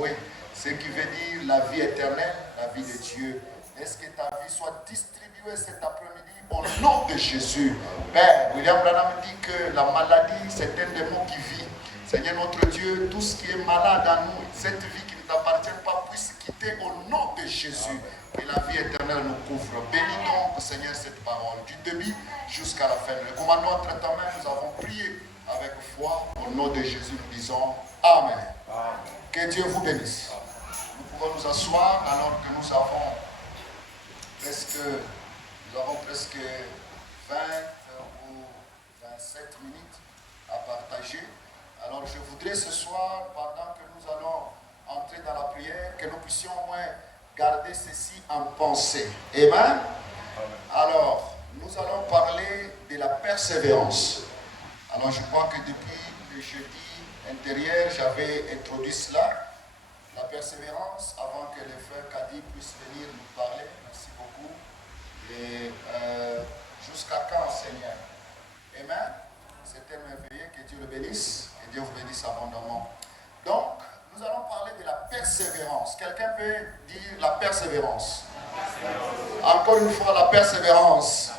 Zoé, ce qui veut dire la vie éternelle, la vie de Dieu. Est-ce que ta vie soit distribuée cet après-midi au nom de Jésus? Père, William Branham dit que la maladie, c'est un démon qui vit. Seigneur notre Dieu, tout ce qui est malade en nous, cette vie qui ne t'appartient pas, puisse quitter au nom de Jésus. Et la vie éternelle nous couvre. Bénis donc, Seigneur, cette parole, du début jusqu'à la fin. Le commandement entre ta main, nous avons prié avec foi. Au nom de Jésus, nous disons Amen. Amen. Que Dieu vous bénisse. Nous pouvons nous asseoir alors que nous avons presque 20 ou 27 minutes à partager. Alors je voudrais ce soir, pendant que nous allons entrer dans la prière, que nous puissions au moins garder ceci en pensée. Amen. Alors, nous allons parler de la persévérance. Alors je crois que depuis le jeudi intérieur, j'avais introduit cela. La persévérance, avant que le frère Kadi puisse venir nous parler. Merci beaucoup. Et jusqu'à quand, Seigneur? Amen. C'était merveilleux. Que Dieu le bénisse. Que Dieu vous bénisse abondamment. Donc, nous allons parler de la persévérance. Quelqu'un peut dire la persévérance? Encore une fois, la persévérance.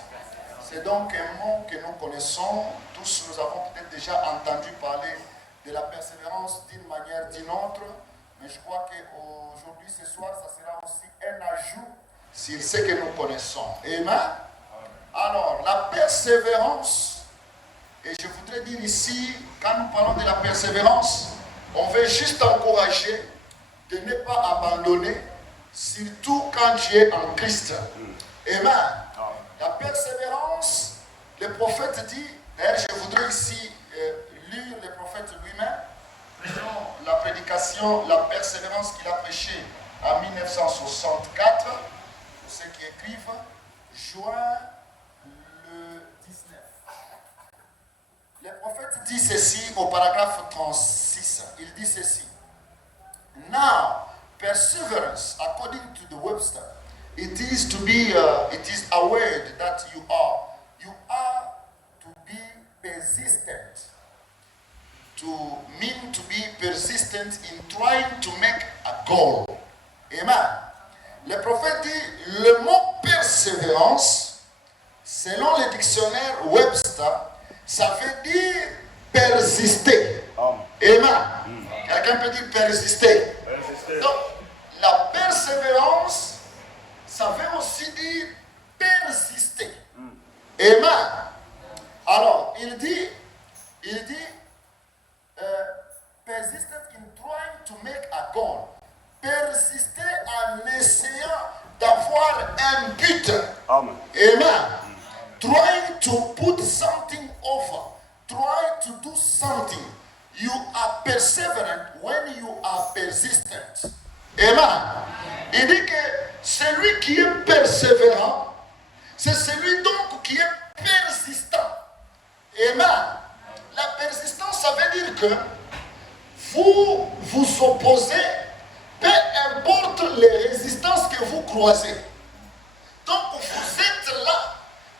C'est donc un mot que nous connaissons. Tous, nous avons peut-être déjà entendu parler de la persévérance d'une manière ou d'une autre. Mais je crois qu'aujourd'hui, ce soir, ça sera aussi un ajout sur ce que nous connaissons. Amen. Alors, la persévérance, et je voudrais dire ici, quand nous parlons de la persévérance, on veut juste encourager de ne pas abandonner, surtout quand tu es en Christ. Amen. La persévérance, le prophète dit, d'ailleurs je voudrais ici lire le prophète lui-même, la prédication, la persévérance qu'il a prêchée en 1964, pour ceux qui écrivent, juin le 19. Le prophète dit ceci au paragraphe 36. Il dit ceci. Now, perseverance, according to the Webster, it is a word that you are to be persistent. To mean to be persistent in trying to make a goal. Amen. Le prophète dit, le mot persévérance, selon le dictionnaire Webster, ça veut dire persister. Amen. Quelqu'un peut dire persister. Donc, la persévérance, ça veut aussi dire persister. Amen. Alors, il dit, persistent in trying to make a goal. Persister en essayant d'avoir un but. Amen. Trying to put something over. Try to do something. You are perseverant when you are persistent. Amen. Il dit que celui qui est persévérant, c'est celui donc qui est persistant. Amen. La persistance, ça veut dire que vous vous opposez, peu importe les résistances que vous croisez. Donc vous êtes là,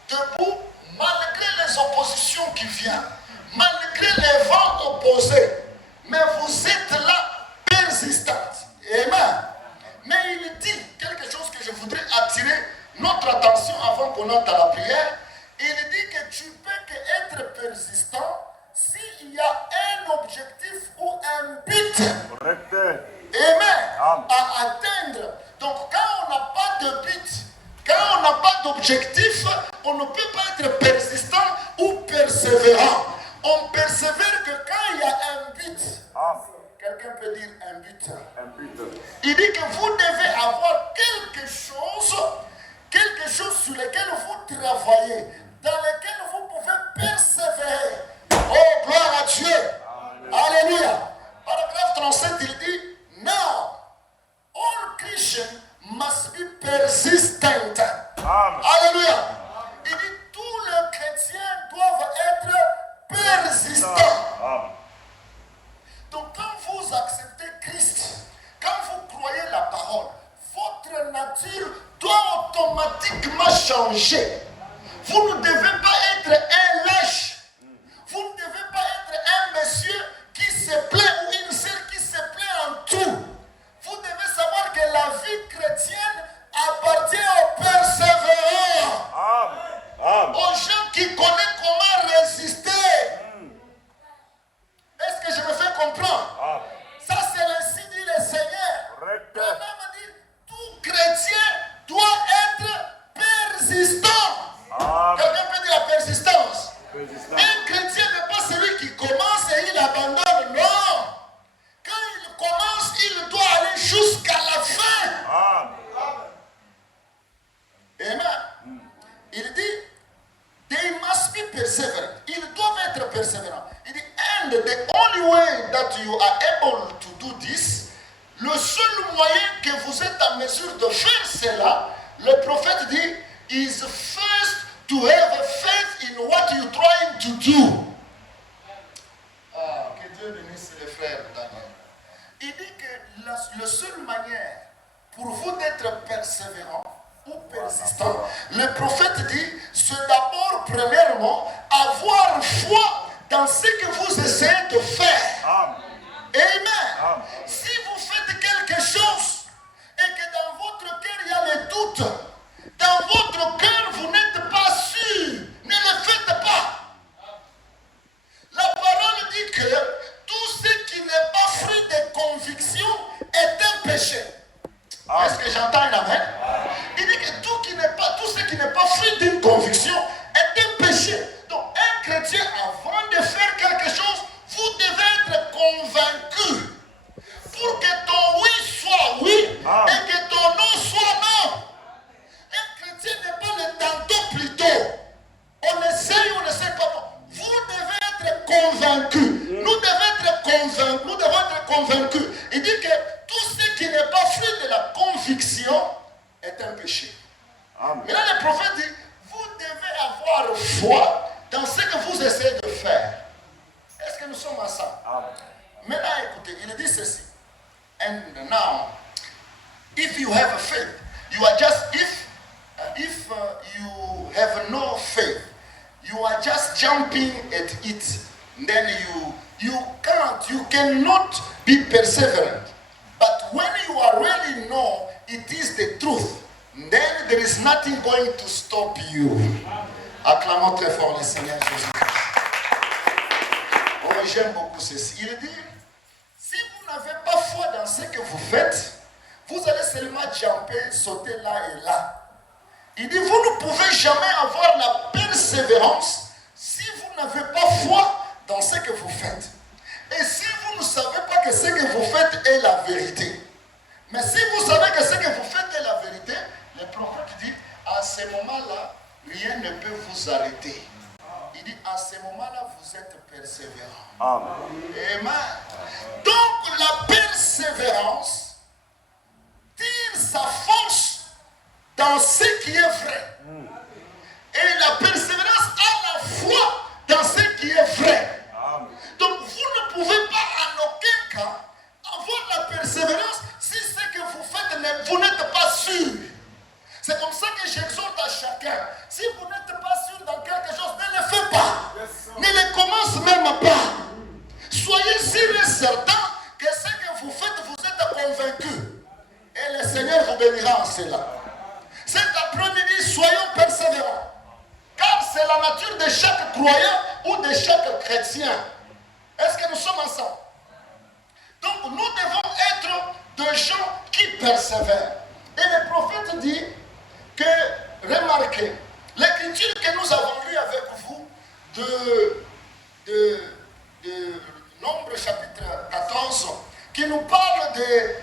debout, malgré les oppositions qui viennent, malgré les vents opposés, mais vous êtes là, persistante. Amen. Mais il dit quelque chose que je voudrais attirer notre attention avant qu'on entre à la prière. Il dit que tu peux être persistant s'il y a un objectif ou un but. Amen. À atteindre. Donc quand on n'a pas de but, quand on n'a pas d'objectif, on ne peut pas être persistant ou persévérant. On persévère que quand il y a un but. Quelqu'un peut dire un but. Il dit que vous devez avoir quelque chose sur lequel vous travaillez, dans lequel vous pouvez persévérer. Oh, gloire à Dieu. Amen. Alléluia. Paragraphe 37, il dit, now, all Christians must be persistent. Amen. Alléluia. Il dit, tous les chrétiens doivent être persistants. Amen. Donc, quand vous acceptez Christ, quand vous croyez la parole, votre nature doit automatiquement changer. Vous ne devez pas être un lâche. Vous ne devez pas être un monsieur qui se plaît ou une sœur qui se plaît en tout. jusqu'à la fin. Amen. Il dit, they must be perseverant. Ils doivent être persévérants. Il dit, and the only way that you are able to do this, le seul moyen que vous êtes en mesure de faire cela, le prophète dit, is first to have a faith in what you're trying to do. Ah, que Dieu bénisse les frères Daniel. Il dit que la seule manière pour vous d'être persévérant ou persistant, le prophète dit, c'est d'abord, premièrement, avoir foi dans ce que vous essayez de faire. Amen. Si vous faites quelque chose et que dans votre cœur il y a les doutes, dans votre cœur vous n'êtes pas sûr, ne le faites pas. La parole dit que tout ce qui n'est pas fruit de conviction est un péché. Est-ce que j'entends un amen? Il dit que tout ce qui n'est pas fruit d'une conviction est un péché. Donc un chrétien, avant de faire quelque chose, vous devez être convaincu pour que ton oui soit oui et que ton non soit non. Un chrétien n'est pas le tantôt plutôt. On essaye, on ne sait pas. Non. Vous devez être convaincu. Nous devons être convaincus. Il dit que tout ce qui n'est pas fruit de la conviction est un péché. Mais là, le prophète dit, vous devez avoir foi dans ce que vous essayez de faire. Est-ce que nous sommes ensemble? Maintenant, écoutez, il dit ceci. And now, if you have a faith, you are just, if you have no faith, you are just jumping at it, then you cannot be perseverant. But when you are really know it is the truth, then there is nothing going to stop you. Acclamons très fort le Seigneur Jésus-Christ. Oh, j'aime beaucoup ceci. Il dit, si vous n'avez pas foi dans ce que vous faites, vous allez seulement jumper, sauter là et là. Il dit, vous ne pouvez jamais avoir la persévérance si vous n'avez pas foi dans ce que vous faites. Et si vous ne savez pas que ce que vous faites est la vérité. Mais si vous savez que ce que vous faites est la vérité, le prophète dit, à ce moment-là, rien ne peut vous arrêter. Il dit, à ce moment-là, vous êtes persévérant. Amen. Donc, la persévérance tire sa force dans ce qui est vrai. Et la persévérance a la foi dans ce qui est vrai. Donc, vous ne pouvez pas en aucun cas avoir la persévérance si ce que vous faites, vous n'êtes pas sûr. C'est comme ça que j'exhorte à chacun. Si vous n'êtes pas sûr dans quelque chose, ne le faites pas. Ne le commence même pas. Soyez sûr et certain que ce que vous faites, vous êtes convaincu. Et le Seigneur vous bénira en cela. Cet après-midi, soyons persévérants. Car c'est la nature de chaque croyant ou de chaque chrétien. Est-ce que nous sommes ensemble? Donc nous devons être des gens qui persévèrent. Et le prophète dit que, remarquez, l'écriture que nous avons lue avec vous de Nombre chapitre 14, qui nous parle de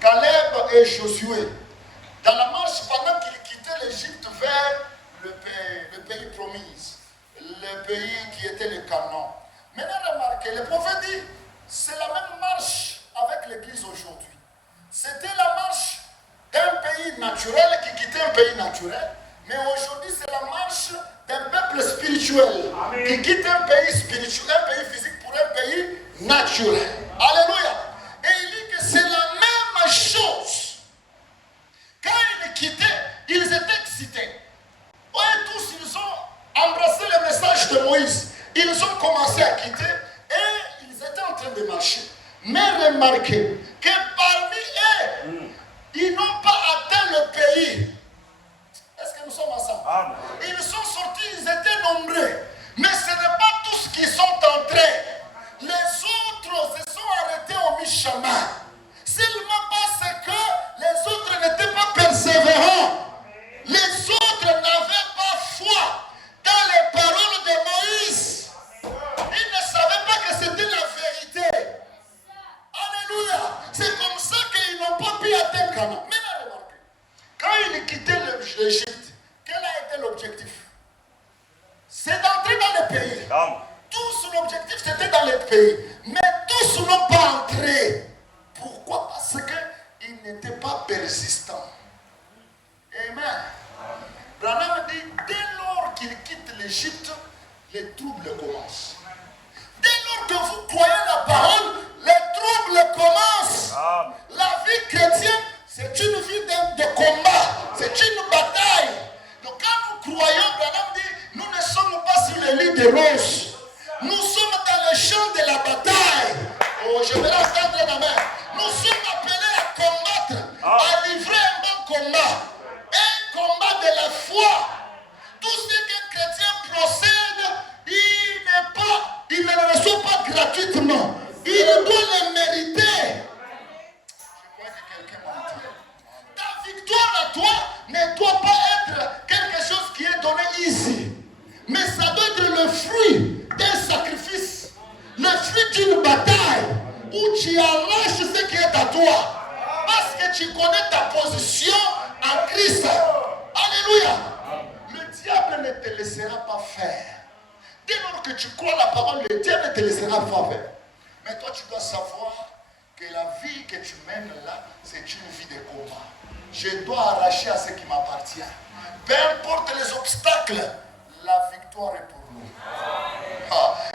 Caleb et Josué, dans la marche pendant qu'ils quittaient l'Égypte vers le pays promis, le pays qui était le Canaan. Maintenant, remarquez, le prophète dit, c'est la même marche avec l'Église aujourd'hui. C'était la marche d'un pays naturel qui quittait un pays naturel, mais aujourd'hui c'est la marche d'un peuple spirituel. Amen. Qui quitte un pays spirituel, un pays physique pour un pays naturel. Alléluia. Et il dit que c'est la même chose. Quand ils quittaient, ils étaient excités. Et tous, ils ont embrassé le message de Moïse. Ils ont commencé à quitter et ils étaient en train de marcher. Mais remarquez que parmi eux, ils n'ont pas atteint le pays. Est-ce que nous sommes ensemble? Amen. Ils sont sortis, ils étaient nombreux. Mais ce n'est pas tous qui sont entrés. Les autres se sont arrêtés au n'ont pas pu atteindre Canaan. Maintenant, remarquez, quand il quittait l'Égypte, quel a été l'objectif? C'est d'entrer dans le pays. Tout son objectif, c'était dans le pays. Mais tous n'ont pas entré. Pourquoi? Parce qu'ils n'étaient pas persistants. Amen. Branham dit, dès lors qu'il quitte l'Égypte, les troubles commencent. Dès lors que vous croyez la parole, les troubles commencent. La vie chrétienne, c'est une vie de combat. C'est une bataille. Donc quand nous croyons, Branham dit, nous ne sommes pas sur le lit de roses. Nous sommes dans le champ de la bataille. Oh, je vais l'entendre ma main. Nous sommes appelés à combattre, à livrer un bon combat. Un combat de la foi. Tout ce qu'un chrétien procède, il ne le reçoit pas gratuitement. Il doit le mériter. Je crois que quelqu'un m'entend. Ta victoire à toi ne doit pas être quelque chose qui est donné ici. Mais ça doit être le fruit d'un sacrifice. Le fruit d'une bataille où tu arraches ce qui est à toi. Parce que tu connais ta position en Christ. Alléluia. Le diable ne te laissera pas faire. Dès lors que tu crois la parole, le diable ne te laissera pas faire. Mais toi, tu dois savoir que la vie que tu mènes là, c'est une vie de combat. Je dois arracher à ce qui m'appartient. Peu importe les obstacles, la victoire est pour nous.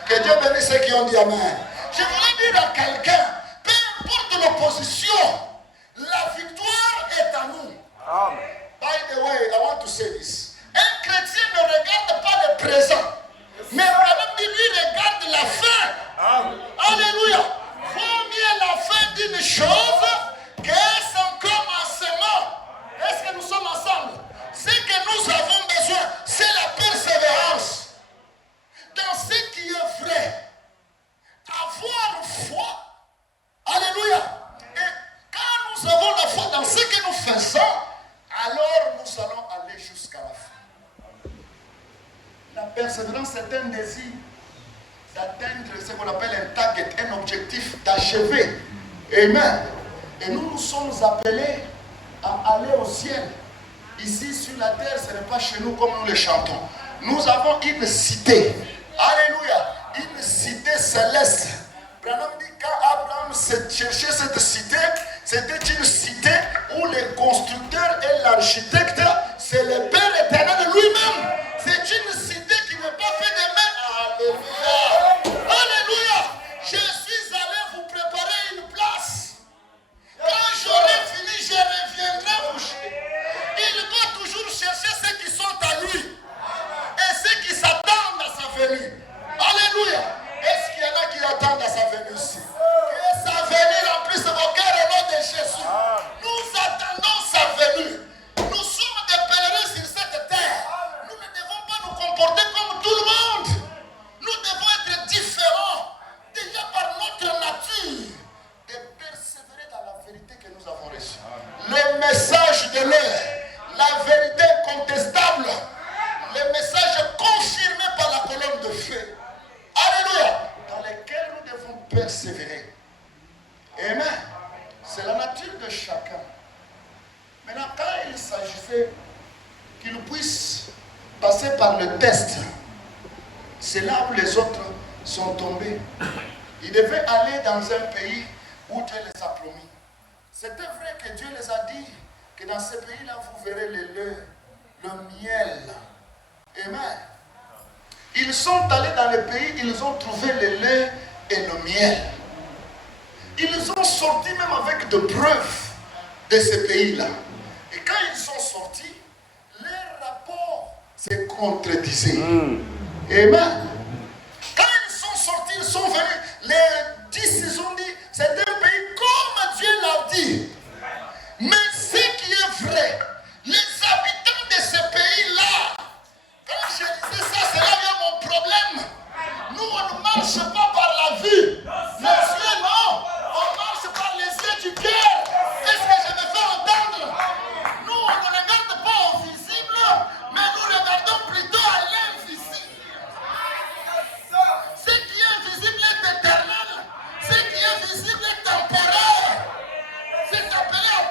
Que Dieu bénisse ceux qui ont dit Amen. Je voulais dire à quelqu'un, peu importe l'opposition, la victoire est à nous. Amen. By the way, I want to say this. Un chrétien ne regarde pas le présent, mais Branham dit, lui regarde la fin. Amen. Alléluia. Vaut mieux la fin d'une chose que son commencement. Est-ce que nous sommes ensemble? Ce que nous avons besoin, c'est la persévérance dans ce qui est vrai. Avoir foi. Alléluia. Et quand nous avons la foi dans ce que nous faisons, alors nous allons aller jusqu'à la fin. La persévérance est un désir d'atteindre ce qu'on appelle un target, un objectif d'achever. Amen. Et nous sommes appelés à aller au ciel. Ici sur la terre, ce n'est pas chez nous comme nous le chantons. Nous avons une cité. Alléluia. Une cité céleste. Branham dit quand Abraham cherchait cette cité, c'était une cité où le constructeur et l'architecte, c'est le Père éternel lui-même. C'est une cité qui n'est pas faite de main. Alléluia. Alléluia. Je suis allé vous préparer une place. Quand j'aurai fini, je reviendrai vous chercher. Il doit toujours chercher ceux qui sont à lui et ceux qui s'attendent à sa venue. Alléluia. Est-ce qu'il y en a qui attendent à sa venue ici? Que sa venue remplisse vos cœurs au nom de Jésus. Nous attendons sa venue. Nous sommes des pèlerins sur cette terre. Nous ne devons pas nous comporter comme tout le monde. Nous devons être différents déjà par notre nature de persévérer dans la vérité que nous avons reçue. Le message de l'heure, la vérité incontestable, le message confirmé par la colonne de feu. Alléluia. Dans lequel nous devons persévérer. Amen. C'est la nature de chacun. Maintenant, quand il s'agissait qu'il puisse passer par le test, c'est là où les autres sont tombés. Ils devaient aller dans un pays où Dieu les a promis. C'était vrai que Dieu les a dit que dans ce pays-là, vous verrez le lait, le miel. Amen. Ils sont allés dans le pays, ils ont trouvé le lait et le miel. Ils ont sorti même avec de preuves de ce pays-là. Et quand ils sont sortis, leurs rapports se contredisaient. Amen. Quand ils sont sortis, ils sont venus, les 10, ils ont dit, c'est un pays comme Dieu l'a dit. Mais ce qui est vrai, les habitants de ce pays-là, quand je disais ça, c'est là où il y a mon problème. Nous, on ne marche pas par la vue. Les yeux, non. On marche par les yeux du cœur. Est-ce que je me fais entendre? Nous, on ne regarde pas au visible, mais nous regardons plutôt à l'invisible.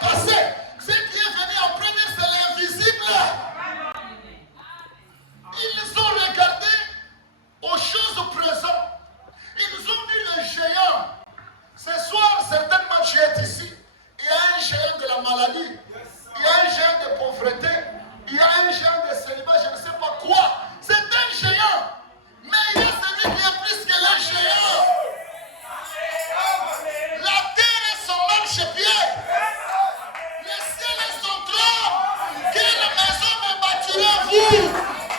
cassé. Ce qui est venu en premier, c'est l'invisible. Ils ont regardé aux choses présentes. Ils ont vu le géant. Ce soir, certainement, tu es ici. Il y a un géant de la maladie. Il y a un géant de pauvreté. Il y a un géant de célibat, je ne sais pas quoi. C'est un géant. Mais il y a celui qui est plus que le géant. La terre est son marchepied. Le ciel est son trône. Quelle maison me bâtirez-vous?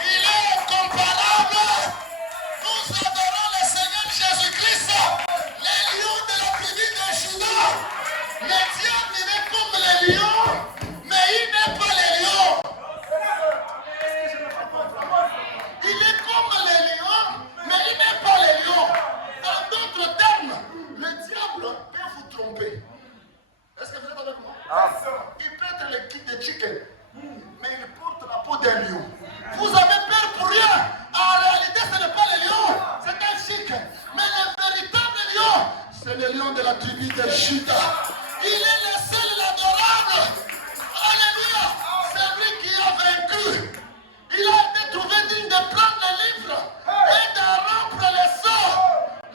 Il est incomparable. Nous adorons le Seigneur Jésus-Christ. Les lions de la tribu de Juda. Le diable est comme les lions, mais il n'est pas les lions. Il est comme les lions, mais il n'est pas les lions. En d'autres termes, le diable peut vous tromper. Est-ce que vous êtes avec moi? Il peut être le kit de chicken, mais il porte la peau d'un lion. Vous avez peur pour rien. En réalité, ce n'est pas le lion, c'est un chicken. Mais le véritable lion, c'est le lion de la tribu de Juda. Il est le seul, l'adorable. Alléluia. C'est lui qui a vaincu. Il a été trouvé digne de prendre le livre et de rompre les sorts.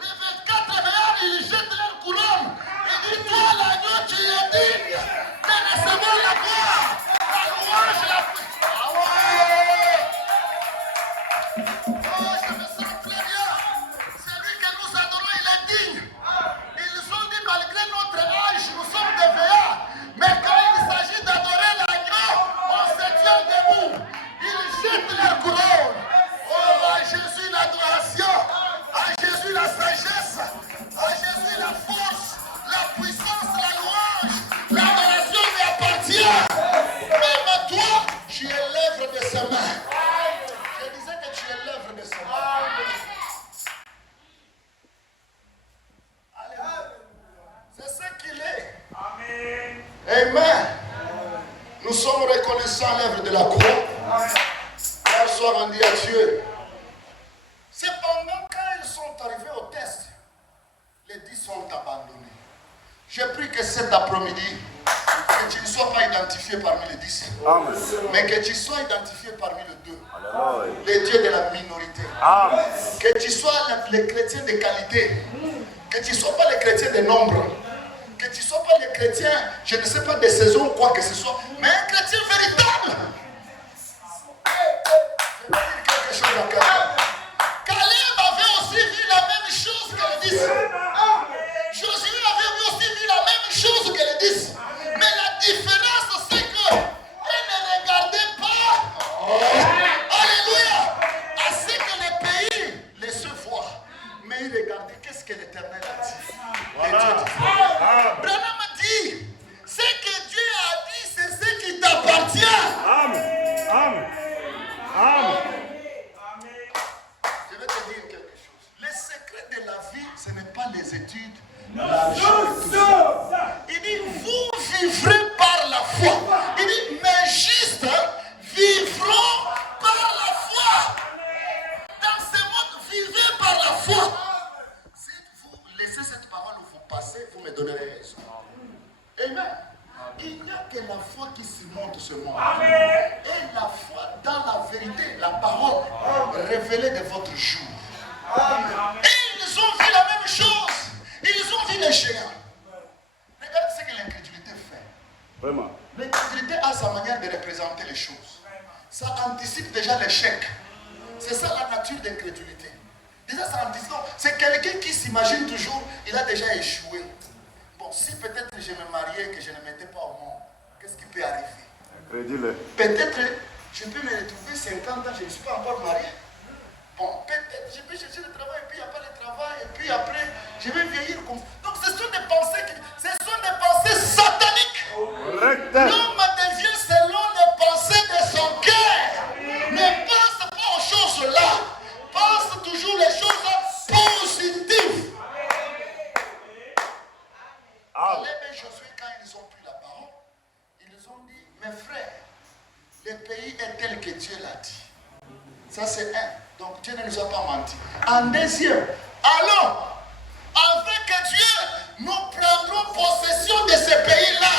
Les 24 meilleurs, ils jettent leur couronne. Il dit, toi, l'agneau, tu es digne de recevoir la gloire, la louange, la puissance. Ah ouais! Oh, je me sens très bien. Celui que nous adorons, il est digne. Ils ont dit, malgré notre âge, nous sommes des vieillards. Mais quand il s'agit d'adorer l'agneau, on se tient debout. Ils jettent leur couronne. Oh, à Jésus l'adoration, à Jésus la sagesse, à Jésus la force, la puissance, la louange, l'adoration lui appartient. Même toi, tu es l'œuvre de ses mains. Je disais que tu es l'œuvre de ses mains. Alléluia. C'est ce qu'il est. Amen. Nous sommes reconnaissants à l'œuvre de la croix. Hier soir, on dit à Dieu. Cependant, quand ils sont arrivés au test, les 10 sont abandonnés. J'ai pris que cet après-midi, que tu ne sois pas identifié parmi les 10, mais que tu sois identifié parmi les 2. Les dieux de la minorité. Que tu sois les chrétiens de qualité. Que tu ne sois pas les chrétiens de nombre. Que tu ne sois pas les chrétiens, je ne sais pas, de saison ou quoi que ce soit, mais un chrétien véritable. Je vais dire quelque chose à quelqu'un. Caleb avait aussi vu la même chose que les 10. Josué avait aussi vu la même chose que les 10. Mais la différence, c'est qu'elle ne regardait pas. Alléluia. À ce que le pays laissait voir. Mais il regardait qu'est-ce que l'Éternel a dit. Voilà. Branham dit, ce que Dieu a dit, c'est ce qui t'appartient. Amen. Amen. Amen. Je vais te dire quelque chose. Le secret de la vie, ce n'est pas les études, l'argent. Il dit, vous vivrez par la foi. Il dit, mes justes vivront par la foi. Dans ce monde, vivez par la foi. Si vous laissez cette parole vous passer, vous me donnerez raison. Amen. Il n'y a que la foi qui surmonte ce monde. Et la foi dans la vérité, la parole révélée de votre jour. Et ils ont vu la même chose. Ils ont vu les géants. Regardez ce que l'incrédulité fait. Vraiment. L'incrédulité a sa manière de représenter les choses. Ça anticipe déjà l'échec. C'est ça la nature d'incrédulité. Déjà, ça anticipe. C'est quelqu'un qui s'imagine toujours, il a déjà échoué. Bon, si peut-être je me mariais, que je ne mettais pas au monde, qu'est-ce qui peut arriver? Peut-être je peux me retrouver 50 ans, je ne suis pas encore marié. Bon, peut-être je peux chercher le travail, et puis il n'y a pas le travail, et puis après, je vais vieillir comme ça. Donc ce sont des pensées sataniques. L'homme devient selon les pensées de son cœur. Ne pense pas aux choses là. Pense toujours les choses positives. Caleb et Josué, quand ils ont pris la parole, ils ont dit, mes frères, le pays est tel que Dieu l'a dit. Ça c'est un. Donc Dieu ne nous a pas menti. En deuxième, allons, avec Dieu, nous prendrons possession de ce pays-là.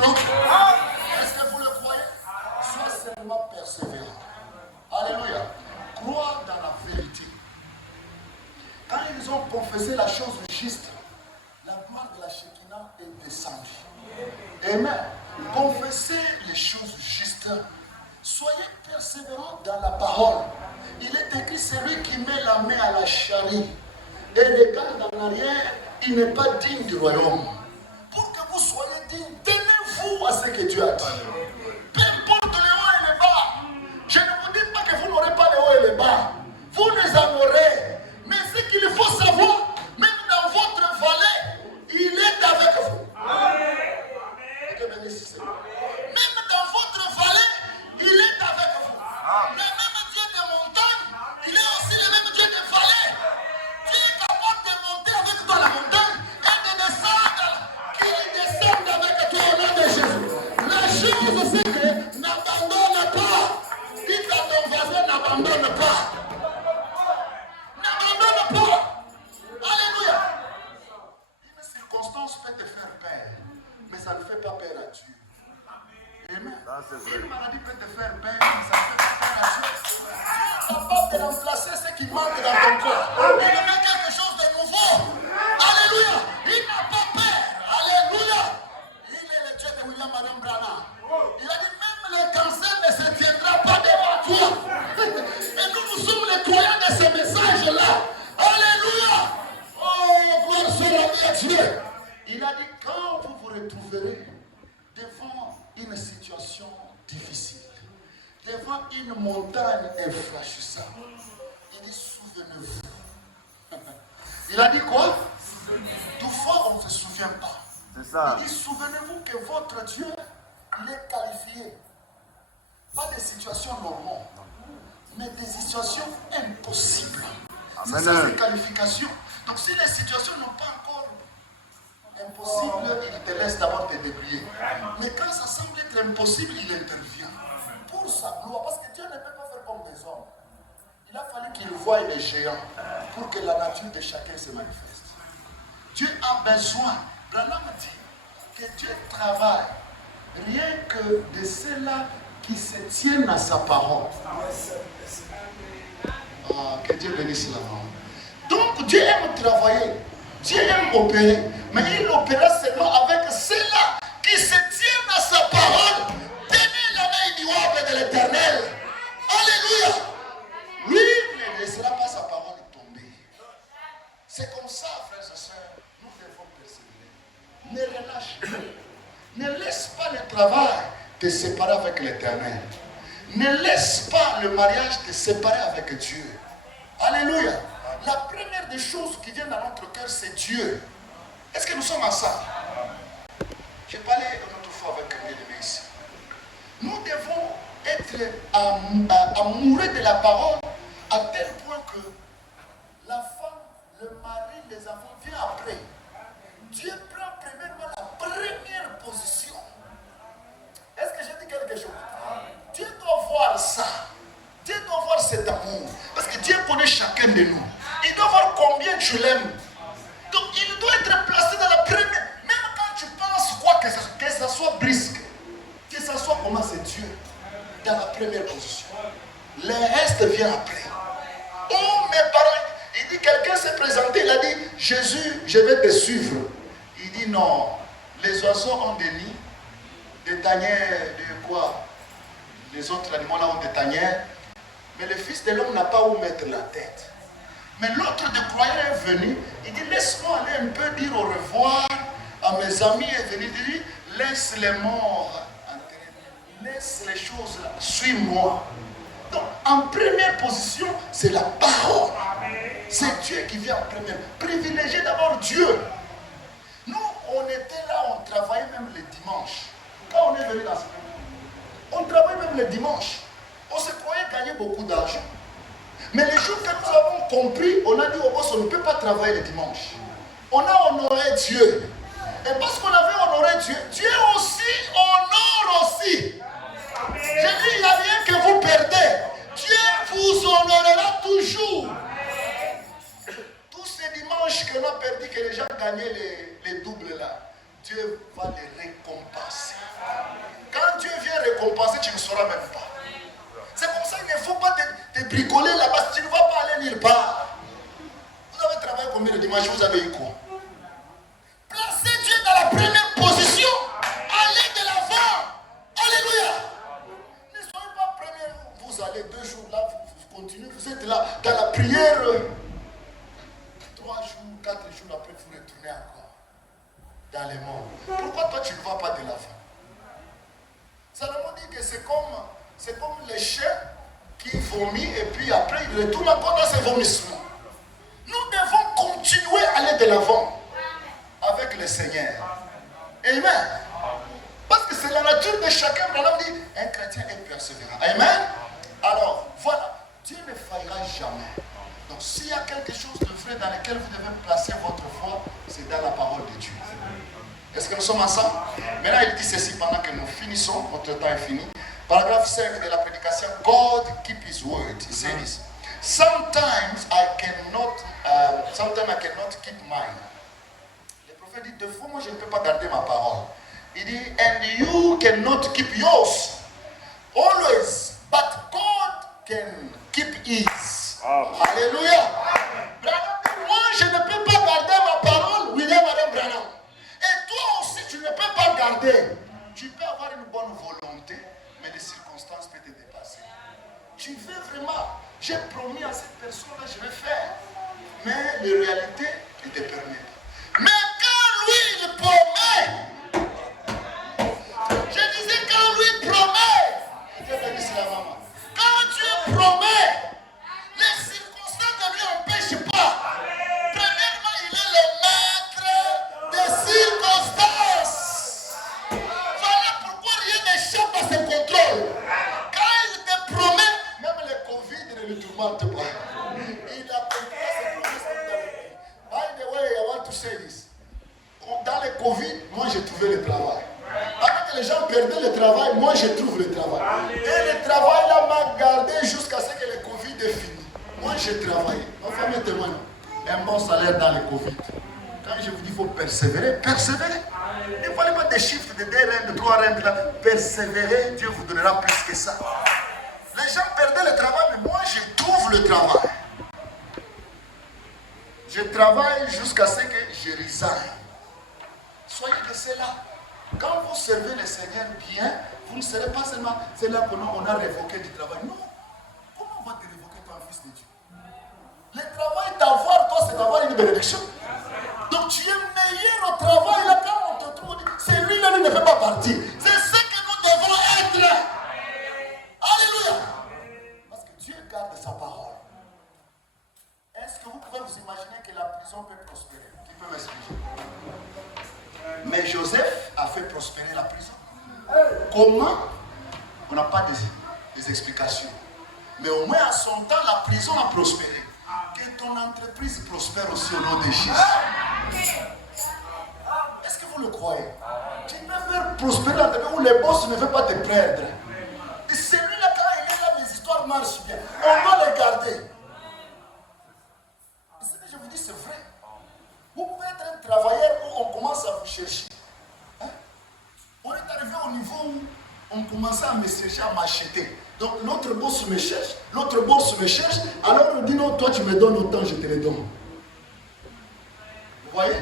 votre autre. Est-ce que vous le croyez? Sois seulement persévérant. Alléluia. Crois dans la vérité. Quand ils ont confessé la chose juste, la gloire de la Shekinah est descendue. Amen. Confessez les choses justes. Soyez persévérants dans la parole. Il est écrit, celui qui met la main à la charrie et regarde en arrière, il n'est pas digne du royaume. Pour que vous soyez dignes, tenez-vous à ce que Dieu a dit. Peu importe les hauts et les bas. Je ne vous dis pas que vous n'aurez pas les hauts et les bas. Vous les en aurez. Mais ce qu'il faut savoir, même dans votre vallée, il est avec vous. Même dans votre vallée, il est avec vous. Le même Dieu des montagnes, il est aussi le même Dieu des vallées. Dieu est capable de monter avec toi la montagne et de descendre, qu'il descende avec toi au nom de Jésus. La chose c'est que n'abandonne pas. Dites à ton voisin, n'abandonne pas. N'abandonne pas. Alléluia. Une circonstance peut te faire peur, mais ça ne fait pas peur à Dieu. Amen. Une maladie peut te faire peur, mais ça ne fait pas peur à Dieu. Dieu est capable de remplacer ce qui manque dans ton corps. Il met quelque chose de nouveau. Alléluia. Il n'a pas peur. Alléluia. Il est le Dieu de William Madame Branham. Il a dit même le cancer ne se tiendra pas devant toi. Et nous sommes les croyants de ce message-là. Alléluia. Oh, gloire soit à Dieu. Il a dit quand vous vous retrouverez devant une situation difficile, devant une montagne infranchissable, il dit souvenez-vous. Il a dit quoi? Deux fois on ne se souvient pas. C'est ça. Il dit souvenez-vous que votre Dieu, il est qualifié. Pas des situations normales, mais des situations impossibles. C'est ça ses qualifications. Donc si les situations n'ont pas encore impossible, il te laisse d'abord te débrouiller. Mais quand ça semble être impossible, il intervient pour sa gloire. Parce que Dieu ne peut pas faire comme des hommes. Il a fallu qu'il voie les géants pour que la nature de chacun se manifeste. Dieu a besoin. Branham dit que Dieu travaille rien que de ceux-là qui se tiennent à sa parole. Que Dieu bénisse la main. Donc Dieu aime travailler. Dieu aime opérer, mais il opérera seulement avec ceux-là qui se tiennent à sa parole. Tenez la main inouïable de l'Éternel. Alléluia. Lui ne laissera pas sa parole tomber. C'est comme ça, frères et sœurs, nous devons persévérer. Ne relâche pas. Ne laisse pas le travail te séparer avec l'Éternel. Ne laisse pas le mariage te séparer avec Dieu. Alléluia. La première des choses qui viennent dans notre cœur, c'est Dieu. Est-ce que nous sommes ensemble? J'ai parlé une autre fois avec un bien-aimé ici. Nous devons être amoureux de la parole à tel point que la femme, le mari, les enfants viennent après. Dieu prend premièrement la première position. Est-ce que j'ai dit quelque chose? Dieu doit voir ça. Dieu doit voir cet amour. Parce que Dieu connaît chacun de nous. Il doit voir combien tu l'aimes. Donc il doit être placé dans la première. Même quand tu penses quoi, que ça soit brisque, que ça soit comment, c'est Dieu. Dans la première position. Le reste vient après. Oh mes parents, il dit quelqu'un s'est présenté, il a dit Jésus, je vais te suivre. Il dit non, les oiseaux ont des nids, des tanières de quoi? Les autres animaux là ont des tanières. Mais le Fils de l'homme n'a pas où mettre la tête. Mais l'autre de croyant est venu, il dit laisse-moi aller un peu dire au revoir à mes amis. Et venu dire laisse les morts, laisse les choses là, suis-moi. Donc en première position, c'est la parole. C'est Dieu qui vient en première. Privilégiez d'abord Dieu. Nous, on était là, on travaillait même les dimanches. Quand on est venu dans ce pays, on travaillait même les dimanches. On se croyait gagner beaucoup d'argent. Mais les jours que nous avons compris, on a dit au boss, on ne peut pas travailler le dimanche. On a honoré Dieu. Et parce qu'on avait honoré Dieu, Dieu aussi honore aussi. J'ai dit, il n'y a rien que vous perdez. Dieu vous honorera toujours. Tous ces dimanches qu'on a perdu, que les gens gagnaient les doubles là, Dieu va les récompenser. récompenser, tu ne sauras même pas. C'est comme ça qu'il ne faut pas te bricoler là-bas. Tu ne vas pas aller nulle part. Vous avez travaillé combien de dimanches? Vous avez eu quoi? Placez Dieu dans la première position. Allez de l'avant. Alléluia. Ne soyez pas premier. Vous allez 2 jours là, vous continuez. Vous êtes là dans la prière. 3 jours, 4 jours après, vous retournez encore dans les mondes. Pourquoi toi tu ne vas pas de l'avant? Salomon dit que c'est comme les chiens qui vomissent et puis après ils retournent encore dans ces vomissements. Nous devons continuer à aller de l'avant avec le Seigneur. Amen. Parce que c'est la nature de chacun. Maintenant, dit un chrétien est persévérant. Amen. Alors, voilà. Dieu ne faillira jamais. Donc, s'il y a quelque chose de vrai dans lequel vous devez placer votre foi, c'est dans la parole de Dieu. Est-ce que nous sommes ensemble? Maintenant, il dit ceci pendant que nous finissons. Notre temps est fini. Paragraphe 5 de la prédication. God keep his word. He says, sometimes I cannot keep mine. Le prophète dit, 2 fois, moi je ne peux pas garder ma parole. Il dit, and you cannot keep yours. Always. But God can keep his. Alléluia. Moi je ne peux pas garder ma parole. William Adam Branham. Et toi aussi tu ne peux pas garder. Tu peux avoir une bonne volonté, mais les circonstances peuvent te dépasser. Tu veux vraiment, j'ai promis à cette personne-là, je vais faire. Mais les réalités ne te permettent pas. Mais quand lui, il promet, je disais quand lui promet, Dieu bénisse la maman. Quand Dieu promet, les circonstances ne lui empêchent pas. Premièrement, il est le maître des circonstances. Voilà pourquoi rien n'échappe à ses contrôles. Quand il te promet, même le Covid ne le tourmente pas. Il a compris ses promesses. By the way, I want to say this. Dans le Covid, moi j'ai trouvé le travail. Pendant que les gens perdaient le travail, moi je trouve le travail. Et le travail là m'a gardé jusqu'à ce que le Covid est fini. Moi j'ai travaillé. Ma femme est témoin. Un bon salaire dans le Covid. Quand je vous dis qu'il faut persévérer, persévérer. Ne voulez pas des chiffres de 2 reines, de 3 reines. Persévérer, Dieu vous donnera plus que ça. Les gens perdaient le travail, mais moi je trouve le travail. Je travaille jusqu'à ce que je resigne. Soyez de cela. Quand vous servez le Seigneur bien, vous ne serez pas seulement, c'est là qu'on a révoqué du travail. Non. Comment on va te révoquer toi, fils de Dieu? Le travail d'avoir, toi, c'est d'avoir une bénédiction. Donc tu es meilleur au travail là quand on te trouve. Celui-là ne fait pas partie. C'est ce que nous devons être. Alléluia. Parce que Dieu garde sa parole. Est-ce que vous pouvez vous imaginer que la prison peut prospérer? Qui peut m'expliquer? Mais Joseph a fait prospérer la prison. Comment? On n'a pas des explications. Mais au moins à son temps, la prison a prospéré. Que ton entreprise prospère aussi au nom de Jésus. Est-ce que vous le croyez? Tu peux faire prospérer l'entreprise où les boss ne veulent pas te perdre. Et celui-là, quand il est là, les histoires marchent bien. On doit les garder. Et ce que je vous dis, c'est vrai. Vous pouvez être un travailleur où on commence à vous chercher. Hein? On est arrivé au niveau où on commençait à me chercher, à m'acheter. Donc l'autre boss me cherche, l'autre boss me cherche. Alors on dit non, toi tu me donnes autant, je te le donne. Vous voyez?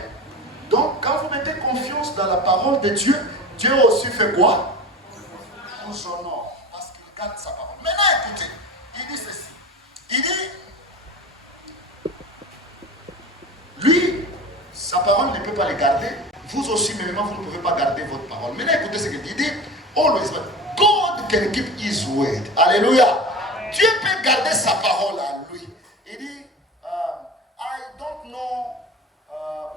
Donc quand vous mettez confiance dans la parole de Dieu, Dieu aussi fait quoi? Vous honore. Parce qu'il garde sa parole. Maintenant écoutez, il dit ceci. Il dit, lui, sa parole ne peut pas les garder. Vous aussi, même vous ne pouvez pas garder votre parole. Maintenant, écoutez ce qu'il dit. Il dit, always, God can keep his word. Alléluia. Dieu peut garder sa parole à lui. Il dit, I don't know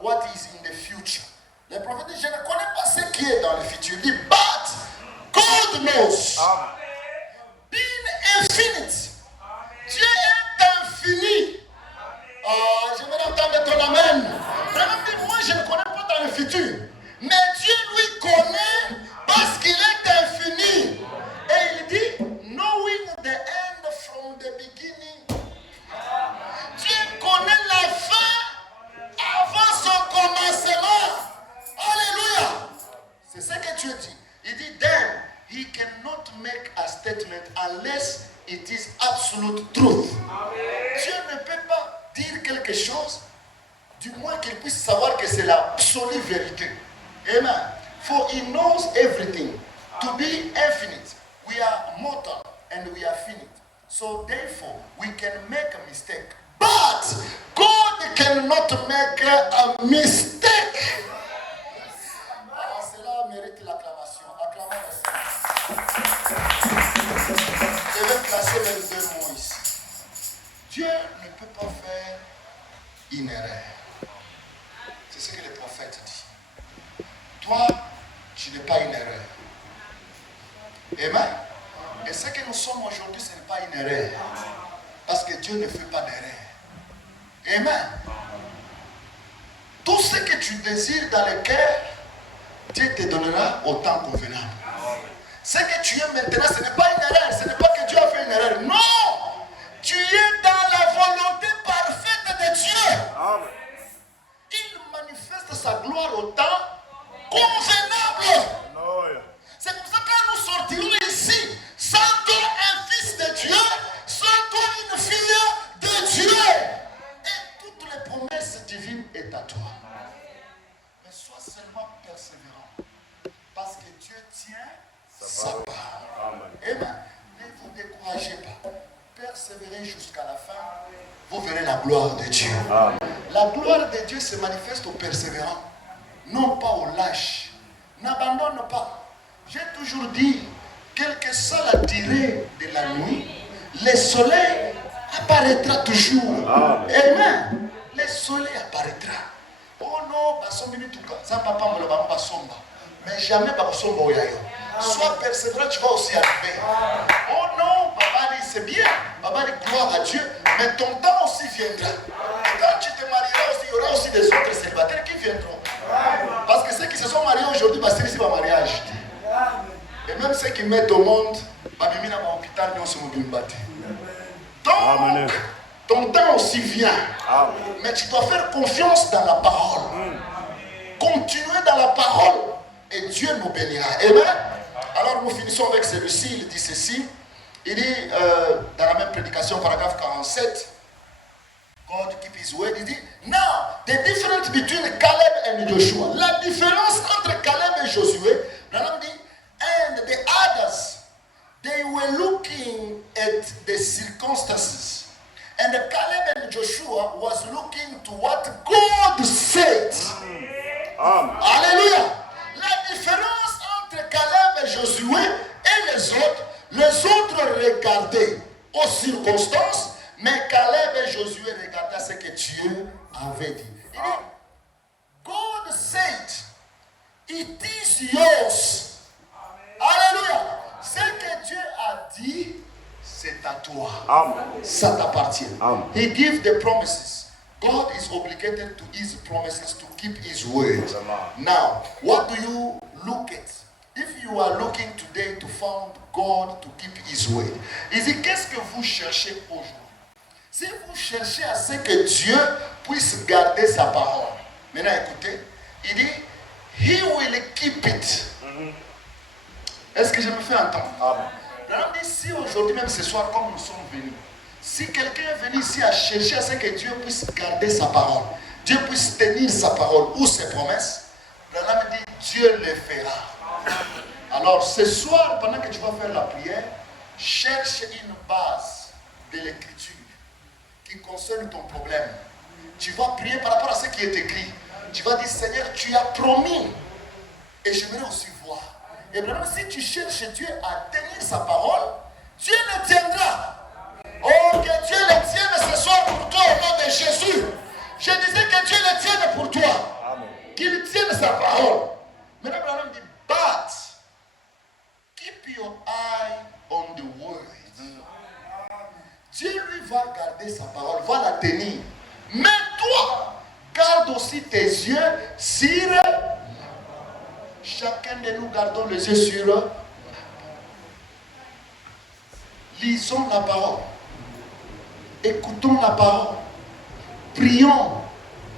what is in the future. Le prophète dit, je ne connais pas ce qui est dans le futur. Il dit, but God knows. Being infinite. Dieu est infini. Je vais entendre ton amen. Moi, je ne connais pas dans le futur. Mais Dieu lui connaît parce qu'il est infini. Et il dit, knowing the end from the beginning. Dieu connaît la fin avant son commencement. Alléluia. C'est ce que Dieu dit. Il dit, then he cannot make a statement unless it is absolute truth. Dieu ne peut pas dire quelque chose du moins qu'il puisse savoir que c'est l'absolue vérité. Amen. For he knows everything. To be infinite, we are mortal and we are finite. So therefore, we can make a mistake. But God cannot make a mistake. Alors cela mérite l'acclamation. Acclamons le Seigneur. Je vais placer même deux mots ici. Dieu ne peut pas faire une erreur. C'est ce que le prophète dit. Toi, tu n'es pas une erreur. Amen. Et ce que nous sommes aujourd'hui, ce n'est pas une erreur. Parce que Dieu ne fait pas d'erreur. Amen. Tout ce que tu désires dans le cœur, Dieu te donnera au temps convenable. Ce que tu es maintenant, ce n'est pas une erreur. Ce n'est pas que Dieu a fait une erreur. Non! Tu es dans la volonté parfaite de Dieu. Amen. Il manifeste sa gloire au temps convenable. C'est comme ça que quand nous sortirons ici, sans toi un fils de Dieu, sans toi une fille de Dieu. Et toutes les promesses divines est à toi. Mais sois seulement persévérant. Parce que Dieu tient sa parole. Amen. Ne vous découragez pas. Persévérez jusqu'à la fin. Vous verrez la gloire de Dieu. Amen. La gloire de Dieu se manifeste aux persévérants, non pas aux lâches. N'abandonne pas. J'ai toujours dit, quelle que soit la durée de la nuit, le soleil apparaîtra toujours. Amen. Le soleil apparaîtra. Oh non, ça papa me le basomba. Mais jamais basomba oyayo. Sois persévérant, tu vas aussi arriver. Oh non, papa dit c'est bien. Papa dit gloire à Dieu. Mais ton temps aussi viendra. Et quand tu te marieras aussi, il y aura aussi des autres célibataires qui viendront. Parce que ceux qui se sont mariés aujourd'hui, c'est ici mon mariage. Et même ceux qui mettent au monde, donc, ton temps aussi vient. Mais tu dois faire confiance dans la parole. Continuer dans la parole et Dieu nous bénira. Amen. Alors nous finissons avec celui-ci. Il dit ceci. Il dit dans la même prédication, paragraphe 47, God keep his word. Il dit, now the difference between Caleb and Joshua. La différence entre Caleb et Josué, Branham dit, and the others, they were looking at the circumstances. And Caleb and Joshua was looking to what God said. Alléluia. La différence entre Caleb et Josué et les autres regardaient aux circonstances, mais Caleb et Josué regardaient ce que Dieu avait dit. Il dit, God said, it is yours. Alléluia. Ce que Dieu a dit, c'est à toi. Amen. Ça t'appartient. Amen. He gives the promises. God is obligated to his promises to keep his word. Amen. Now, what do you look at? If you are looking today to find God to keep his word, il dit, qu'est-ce que vous cherchez aujourd'hui? Si vous cherchez à ce que Dieu puisse garder sa parole, maintenant écoutez, il dit, he will keep it. Est-ce que je me fais entendre? Amen. Si aujourd'hui, même ce soir, comme nous sommes venus, si quelqu'un est venu ici à chercher à ce que Dieu puisse garder sa parole, Dieu puisse tenir sa parole ou ses promesses, Branham dit Dieu le fera. Alors ce soir, pendant que tu vas faire la prière, cherche une base de l'écriture qui concerne ton problème. Tu vas prier par rapport à ce qui est écrit. Tu vas dire Seigneur, tu as promis et j'aimerais aussi voir. Et vraiment, si tu cherches Dieu à tenir sa parole, Dieu le tiendra. Oh, que Dieu le tienne ce soir pour toi au nom de Jésus. Je disais que Dieu le tienne pour toi. Qu'il tienne sa parole. Maintenant, Branham dit, but keep your eye on the word. Dieu lui va garder sa parole, va la tenir. Mais toi, garde aussi tes yeux sur... Chacun de nous gardons les yeux sur... Lisons la parole. Écoutons la parole. Prions.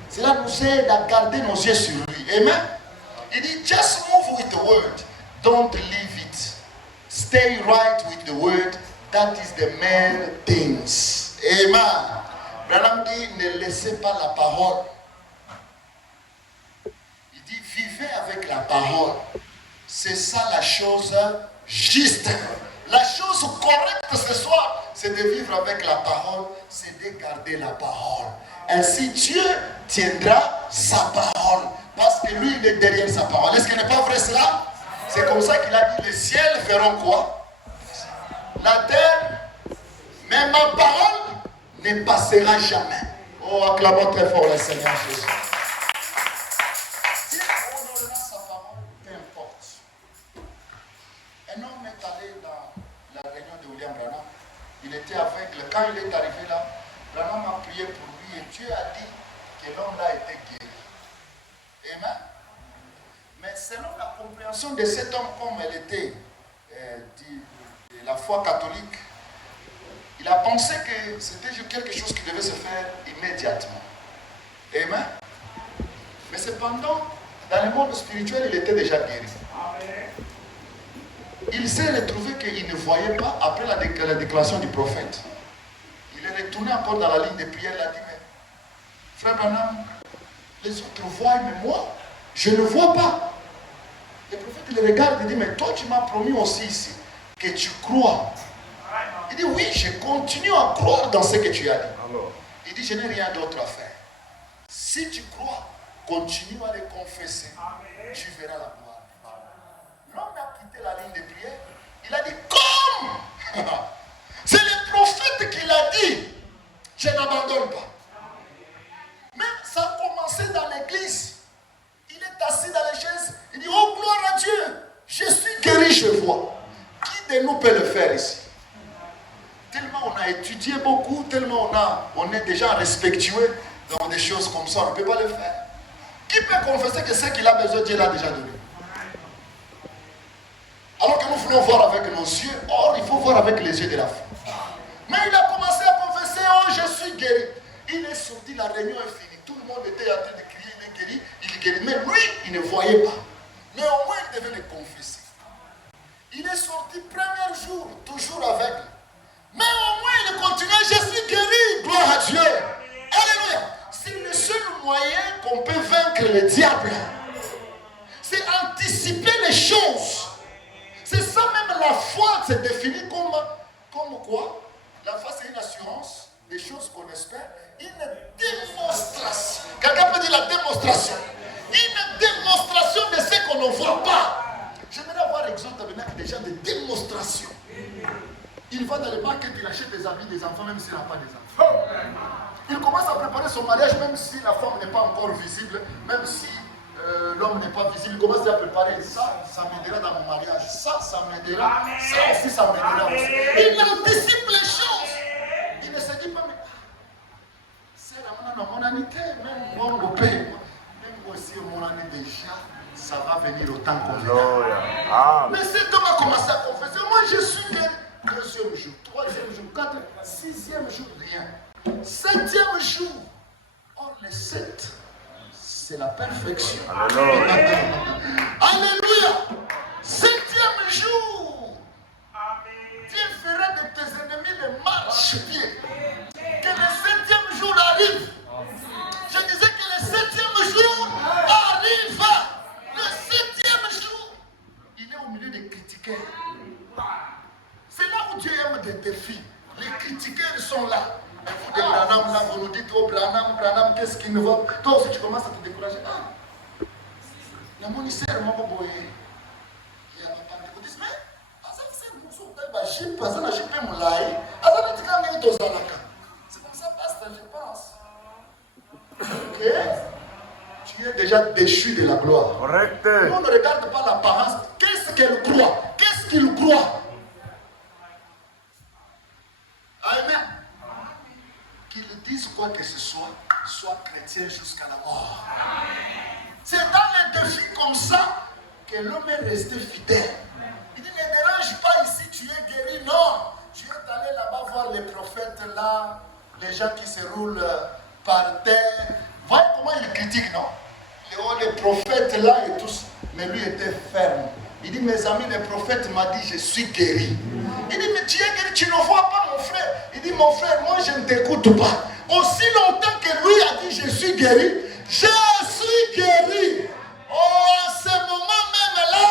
Cela nous aide à garder nos yeux sur lui. Amen. Il dit, just move with the word. Don't leave it. stay right with the word. That is the main things. Amen. Branham dit, ne laissez pas la parole. Il dit, vivez avec la parole. C'est ça la chose juste. La chose correcte ce soir, c'est de vivre avec la parole, c'est de garder la parole. Ainsi Dieu tiendra sa parole. Parce que lui, il est derrière sa parole. Est-ce que ce n'est pas vrai cela? C'est comme ça qu'il a dit, les ciels feront quoi? La terre, mais ma parole ne passera jamais. Oh, acclamons très fort le Seigneur Jésus. Dieu honorera sa parole, peu importe. Un homme est allé dans la réunion de William Branham. Il était aveugle. Quand il est arrivé là, Branham a prié pour lui et Dieu a dit que l'homme là était guéri. Amen. Mais selon la compréhension de cet homme, comme elle était de la foi catholique, il a pensé que c'était quelque chose qui devait se faire immédiatement. Amen. Mais cependant, dans le monde spirituel, il était déjà guéri. Il s'est retrouvé qu'il ne voyait pas après la déclaration du prophète. Il est retourné encore dans la ligne de prière. Il a dit, mais frère Branham, les autres voient, mais moi, je ne vois pas. Le prophète le regarde et dit, mais toi tu m'as promis aussi ici que tu crois. Il dit, oui, je continue à croire dans ce que tu as dit. Il dit, je n'ai rien d'autre à faire. Si tu crois, continue à le confesser. Tu verras la gloire. L'homme a quitté la ligne de prière. Il a dit, comme c'est le prophète qui l'a dit, je n'abandonne pas. Mais ça a commencé dans l'église. Il est assis dans les chaises. Il dit, oh gloire à Dieu, je suis guéri, je vois. Qui de nous peut le faire ici? Tellement on a étudié beaucoup, tellement on est déjà respectueux dans des choses comme ça, on ne peut pas le faire. Qui peut confesser que ce qu'il a besoin, Dieu l'a déjà donné? Alors que nous voulons voir avec nos yeux, or il faut voir avec les yeux de la foi. Mais il a commencé à confesser, oh je suis guéri. Il est sorti, la réunion est finie. Tout le monde était en train de crier, il est guéri, il est guéri. Mais lui, il ne voyait pas. Mais au moins, il devait le confesser. Il est sorti premier jour, toujours aveugle. Mais au moins, il continuait, je suis guéri, gloire à Dieu. Alléluia. C'est le seul moyen qu'on peut vaincre le diable. C'est anticiper les choses. C'est ça même la foi, c'est défini comme quoi? La foi, c'est une assurance des choses qu'on espère. Une démonstration. Quelqu'un peut dire la démonstration. Une démonstration de ce qu'on ne voit pas. J'aimerais avoir exemple avec des gens de démonstration. Il va dans le market, il achète des habits des enfants, même s'il n'a pas des enfants. Il commence à préparer son mariage, même si la femme n'est pas encore visible, même si l'homme n'est pas visible. Il commence à préparer ça, ça m'aidera dans mon mariage. Ça m'aidera. Ça aussi, ça m'aidera aussi. Il anticipe les choses. Il ne se dit pas, mais c'est mon anité, même moi, mon père, même aussi mon année déjà, ça va venir autant qu'on vient. Mais cet homme a commencé à confesser, moi je suis guéri. Deuxième jour, troisième jour, quatrième, sixième jour, rien. Septième jour, or les 7, c'est la perfection. Alléluia. Alléluia. Septième jour, Dieu fera de tes ennemis le marche-pied. Que le septième jour arrive. Je disais que le septième jour arrive. Le septième jour, il est au milieu des critiqueurs. C'est là où Dieu aime des défis. Les critiqueurs sont là. Et vous, des Branham, là, vous nous dites, oh Branham, qu'est-ce qu'il ne va pas? Toi aussi, tu commences à te décourager. Ah, la monisère, m'a pas boyé. Il y a un pentecôtiste, mais, c'est comme ça, pasteur, je pense. Ok? Tu es déjà déchu de la gloire. Correct. On ne regarde pas l'apparence. Qu'est-ce qu'elle croit? Qu'est-ce qu'il croit? Amen. Qu'ils disent quoi que ce soit, sois chrétien jusqu'à la mort. C'est dans les défis comme ça que l'homme est resté fidèle. Il dit, ne dérange pas ici, tu es guéri. Non, tu es allé là-bas voir les prophètes là, les gens qui se roulent par terre. Voyez comment il critique, non? Les prophètes là et tous. Mais lui était ferme. Il dit, mes amis, le prophète m'a dit, je suis guéri. Il dit, mais tu es guéri, tu ne vois pas mon frère. Il dit, mon frère, moi je ne t'écoute pas. Aussi longtemps que lui a dit, je suis guéri, je suis guéri. Oh, à ce moment même là,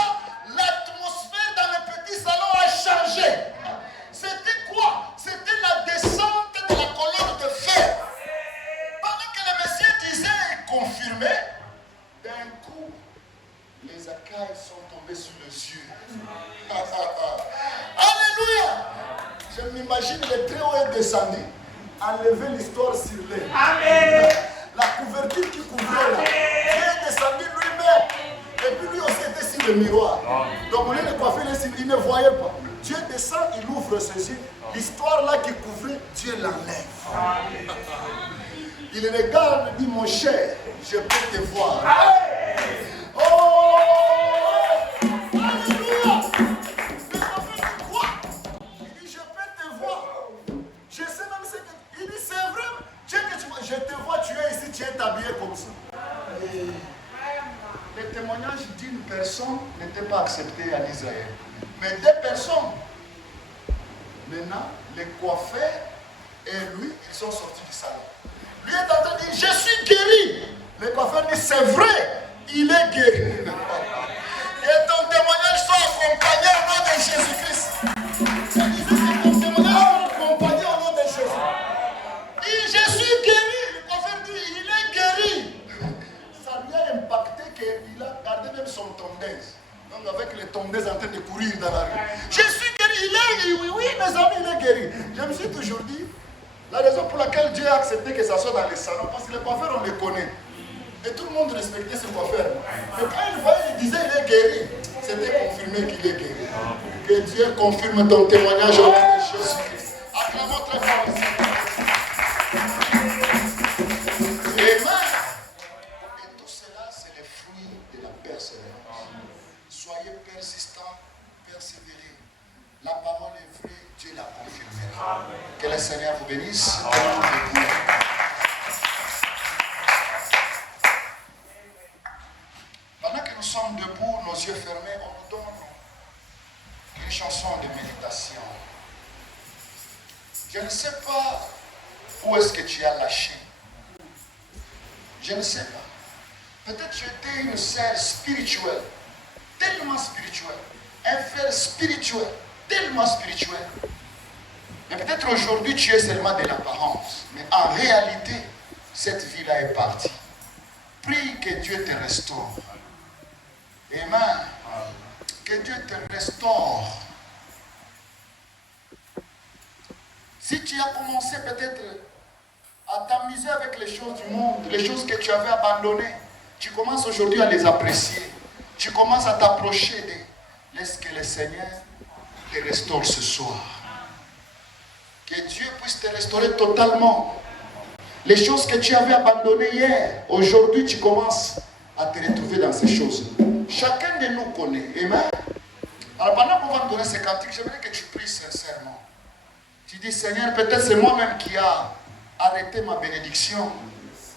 l'atmosphère dans le petit salon a changé. C'était quoi? C'était la descente de la colonne de fer. Pendant que le Messie disait et confirmait, d'un coup, les écailles sont tombées sur les yeux. Alléluia! Je m'imagine le Très-Haut est descendu, enlever l'histoire sur lui. Amen. La couverture qui couvrait là. Dieu est descendu lui-même. Et puis lui aussi était sur le miroir. Donc on est le coiffé, il ne voyait pas. Dieu descend, il ouvre ses yeux. L'histoire là qui couvrait, Dieu l'enlève. Il regarde, il dit, mon cher, je peux te voir. Oh! Alléluia! Le prophète dit quoi? Il dit, je peux te voir. Je sais même ce que... Il dit, c'est vrai. Dieu que tu vois, je te vois, tu es ici, tu es habillé comme ça. Et le témoignage d'une personne n'était pas accepté en Israël. Mais deux personnes, maintenant, les coiffeurs et lui, ils sont sortis du salon. Lui est en train de dire, je suis guéri. Le coiffeur dit, c'est vrai, il est guéri. Et ton témoignage soit accompagné au nom de Jésus-Christ. Ça disait que ton témoignage soit accompagné au nom de Jésus. Il dit, je suis guéri. Le coiffeur dit, il est guéri. Ça lui a impacté qu'il a gardé même son tondeuse. Donc avec les tondeuses en train de courir dans la rue. Je suis guéri, il est guéri. Oui, mes amis, il est guéri. Je me suis toujours dit, la raison pour laquelle Dieu a accepté que ça soit dans les salons, parce que les coiffeurs, on les connaît. Et tout le monde respectait ce coiffeur. Mais quand il voyait, il disait il est guéri. C'était confirmé qu'il est guéri. Que Dieu confirme ton témoignage au nom de Jésus-Christ. Acclamons très fort ici. Amen. Et tout cela, c'est le fruit de la persévérance. Soyez persistants, persévérez. La parole est vraie, Dieu la confirmera. Que le Seigneur vous bénisse. Pendant que nous sommes debout, nos yeux fermés, on nous donne une chanson de méditation. Je ne sais pas où est-ce que tu as lâché. Je ne sais pas. Peut-être tu étais une sœur spirituelle, tellement spirituelle, un frère spirituel, tellement spirituel. Mais peut-être aujourd'hui tu es seulement de l'apparence. Mais en réalité, cette vie-là est partie. Prie que Dieu te restaure. Amen. Que Dieu te restaure. Si tu as commencé peut-être à t'amuser avec les choses du monde, les choses que tu avais abandonnées, tu commences aujourd'hui à les apprécier. Tu commences à t'approcher de... Laisse que le Seigneur te restaure ce soir. Que Dieu puisse te restaurer totalement. Les choses que tu avais abandonnées hier, aujourd'hui tu commences à te retrouver dans ces choses. Chacun de nous connaît. Amen. Alors pendant qu'on va te donner ces cantiques, j'aimerais que tu pries sincèrement. Tu dis, Seigneur, peut-être c'est moi-même qui a arrêté ma bénédiction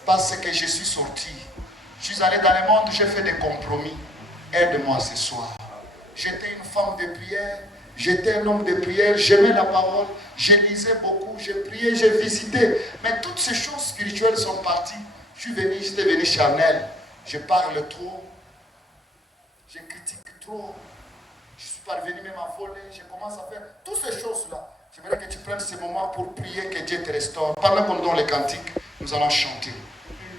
parce que je suis sorti. Je suis allé dans le monde, j'ai fait des compromis. Aide-moi ce soir. J'étais une femme de prière, j'étais un homme de prière, j'aimais la parole, je lisais beaucoup, je priais, j'ai visité. Mais toutes ces choses spirituelles sont parties. J'étais venu charnel, je parle trop, je critique trop, je suis parvenu même à voler, je commence à faire toutes ces choses-là. J'aimerais que tu prennes ce moment pour prier que Dieu te restaure. Pendant qu'on donne les cantiques, nous allons chanter.